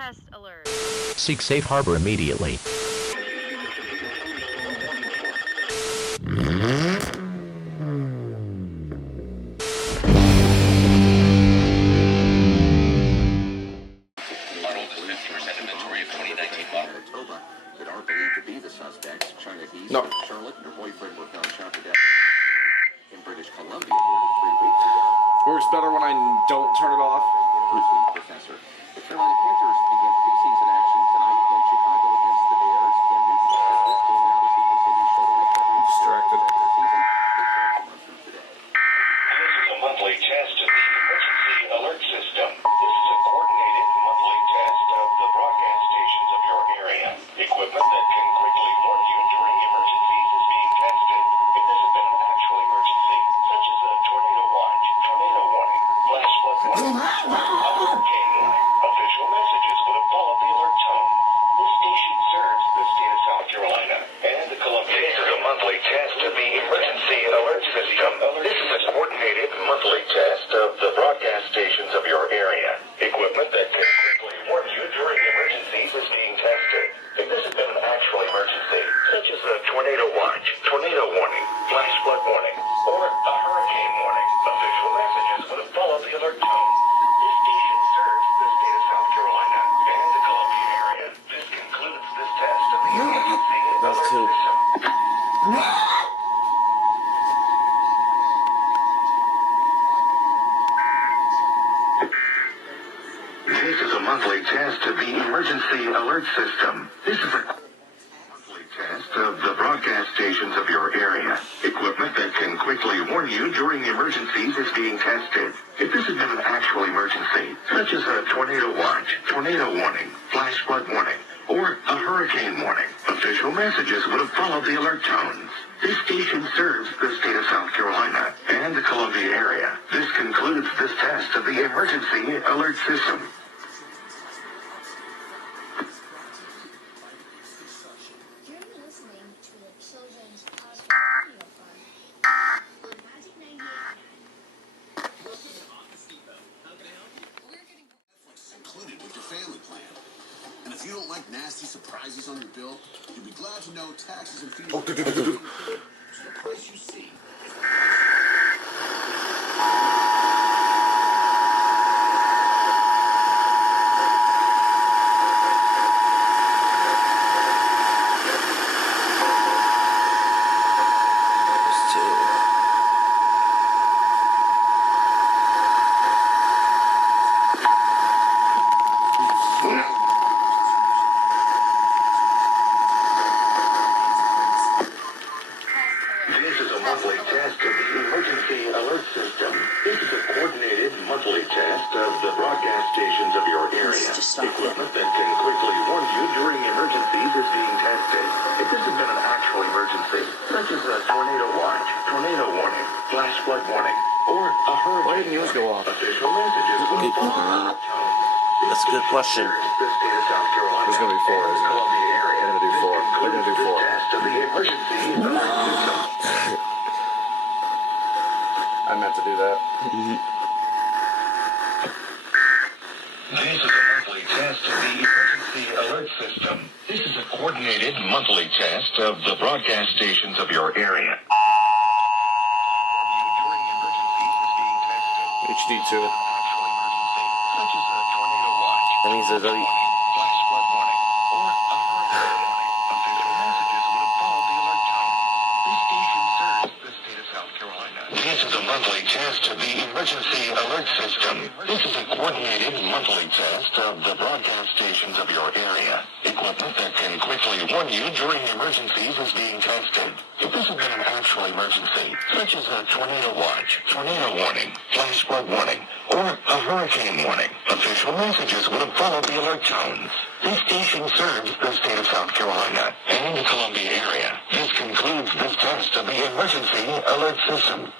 Test alert. Seek safe harbor immediately. No. Charlotte and her boyfriend were found shot to death in British Columbia more than 3 weeks ago. Works better when I don't turn it off. Professor. The Carolina Panthers begin preseason action tonight in Chicago against the Bears. Cam Newton's fitness came out as he continues shoulder recovery. Distracted. Regular season. It starts a month from today. This is a monthly test of the emergency alert system. This is a coordinated monthly test of the broadcast stations of your area. Equipment that can quickly warn you during emergencies is being tested. If this had been an actual emergency, such as a tornado watch, tornado warning, flash flood warning, a hurricane warning, official messages would have followed the alert tone. This station serves the state of South Carolina and the Columbia area. This is a monthly test of the emergency alert system. This is a coordinated monthly test of the broadcast stations of your area. Equipment that can quickly warn you during emergencies is being tested. If this had been an actual emergency, such as a tornado watch, tornado warning, flash flood warning, or a hurricane warning, official messages would have followed the alert tone. This station serves the state of South Carolina and the Columbia area. This concludes this test of the emergency alert system. This is a monthly test of the emergency alert system. This is a monthly test of the broadcast stations of your area. Equipment that can quickly warn you during emergencies is being tested. If this had been an actual emergency, such as a tornado watch, tornado warning, flash flood warning, or a hurricane warning, official messages would have followed the alert tones. This station serves the state of South Carolina and the Columbia area. This concludes this test of the emergency alert system. You're listening to the Children's Hospital Radio Fund on Magic 98.9. Netflix is included with your family plan. And if you don't like nasty surprises on your bill, you'll be glad to know taxes and fees. So the price you see is the price. This is a monthly test of the emergency alert system. This is a coordinated monthly test of the broadcast stations of your area. Equipment that can quickly warn you during emergencies is being tested. If this had been an actual emergency, such as a tornado watch, tornado warning, flash flood warning, or a hurricane, Why didn't yours go off? official messages would have followed. That's a good question. The state of South Carolina. There's gonna be four, and the isn't it? Columbia area. They're gonna do four. They're gonna do four. This test of the emergency alert system. I meant to do that. This is a monthly test of the emergency alert system. This is a coordinated monthly test of the broadcast stations of your area. During emergencies is being tested. HD2. Actual emergency, such as a tornado watch, That means there's already... flash flood warning, or a hurricane warning. Official messages would have followed the alert tone. This station serves the state of South Carolina. This is a monthly test of the emergency alert system. This is a coordinated monthly test of the broadcast stations of your area. Equipment that can quickly warn you during emergencies is being tested. If this had been an actual emergency, such as a tornado watch, tornado warning, flash flood warning, or a hurricane warning, official messages would have followed the alert tones. This station serves the state of South Carolina and the Columbia area. This concludes this test of the emergency alert system.